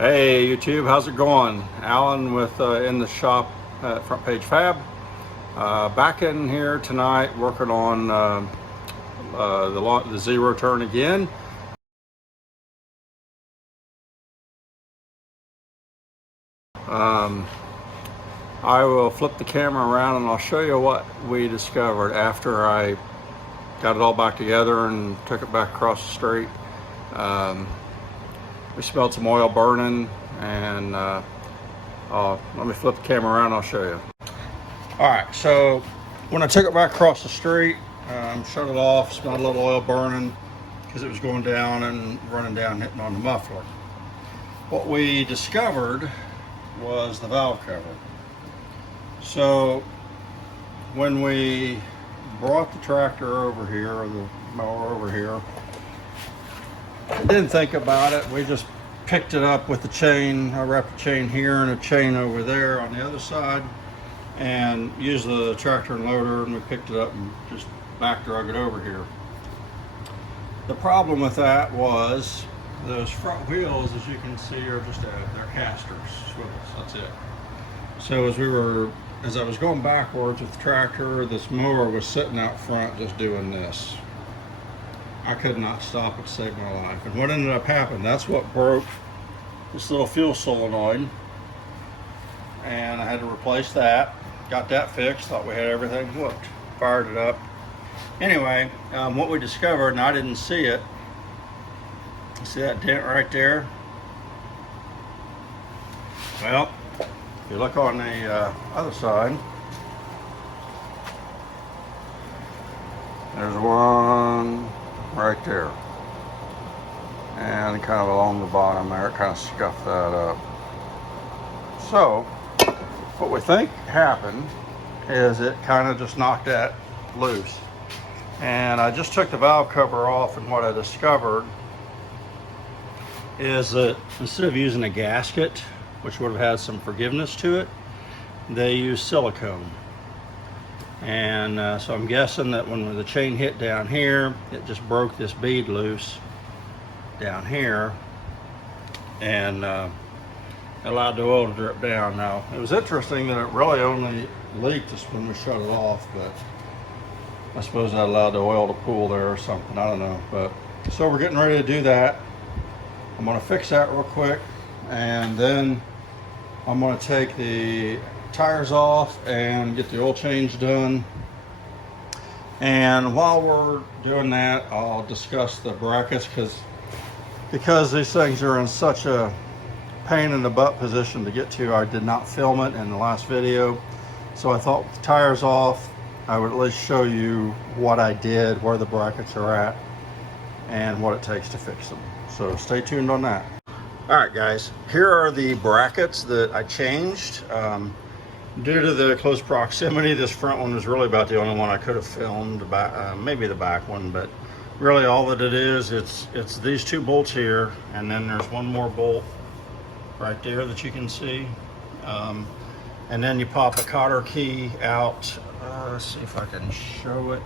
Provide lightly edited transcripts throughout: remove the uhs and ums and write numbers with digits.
Hey YouTube, how's it going? Alan with in the shop at Front Page Fab. Back in here tonight working on the zero turn again. I will flip the camera around and I'll show you what we discovered after I got it all back together and took it back across the street. We smelled some oil burning, and let me flip the camera around and I'll show you. Alright, so when I took it back across the street, shut it off, smelled a little oil burning because it was going down and running down, hitting on the muffler. What we discovered was the valve cover. So when we brought the tractor over here, or the mower over here, I didn't think about it. We just picked it up with the chain. I wrapped a chain here and a chain over there on the other side, and used the tractor and loader, and we picked it up and just back drug it over here. The problem with that was those front wheels, as you can see, are just they're casters, swivels. That's it. So as I was going backwards with the tractor, this mower was sitting out front just doing this. I could not stop it to save my life. And what ended up happening, that's what broke this little fuel solenoid. And I had to replace that. Got that fixed, thought we had everything hooked. Fired it up. Anyway, what we discovered, and I didn't see it, you see that dent right there? Well, if you look on the other side, there's one right there, and kind of along the bottom there, it kind of scuffed that up. So what we think happened is it kind of just knocked that loose, and I just took the valve cover off, and what I discovered is that instead of using a gasket, which would have had some forgiveness to it, they use silicone. And so I'm guessing that when the chain hit down here, it just broke this bead loose down here, and allowed the oil to drip down. Now, it was interesting that it really only leaked just when we shut it off, but I suppose that allowed the oil to pool there or something, I don't know. But so we're getting ready to do that. I'm going to fix that real quick, and then I'm going to take the tires off and get the oil change done. And while we're doing that, I'll discuss the brackets, because these things are in such a pain in the butt position to get to. I did not film it in the last video, so I thought with the tires off I would at least show you what I did, where the brackets are at, and what it takes to fix them. So stay tuned on that. Alright guys, here are the brackets that I changed. Due to the close proximity, this front one was really about the only one I could have filmed, maybe the back one, but really all that it is, it's these two bolts here, and then there's one more bolt right there that you can see. And then you pop a cotter key out. Let's see if I can show it.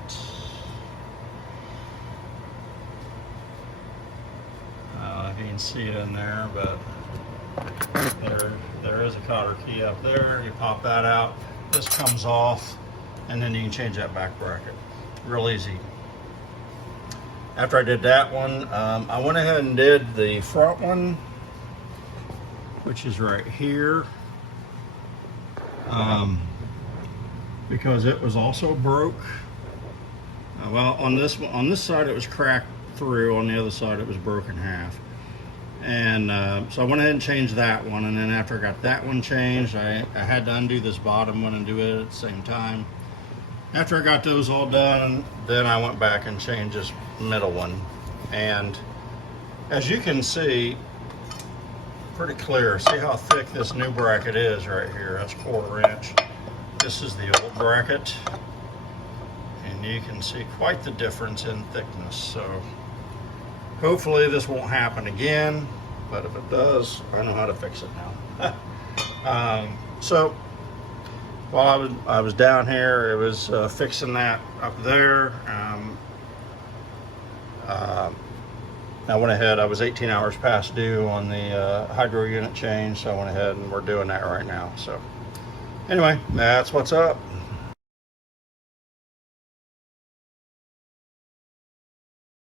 If you can see it in there, but there is a cotter key up there. You pop that out, this comes off, and then you can change that back bracket. Real easy. After I did that one, I went ahead and did the front one, which is right here, because it was also broke. Well, on this side it was cracked through, on the other side it was broken half. And so I went ahead and changed that one, and then after I got that one changed, I had to undo this bottom one and do it at the same time. After I got those all done, then I went back and changed this middle one. And as you can see, pretty clear. See how thick this new bracket is right here? That's 1/4 inch. This is the old bracket, and you can see quite the difference in thickness. So hopefully this won't happen again, but if it does, I know how to fix it now. So while I was down here, it was fixing that up there. I went ahead, I was 18 hours past due on the hydro unit change, so I went ahead and we're doing that right now. So anyway, that's what's up.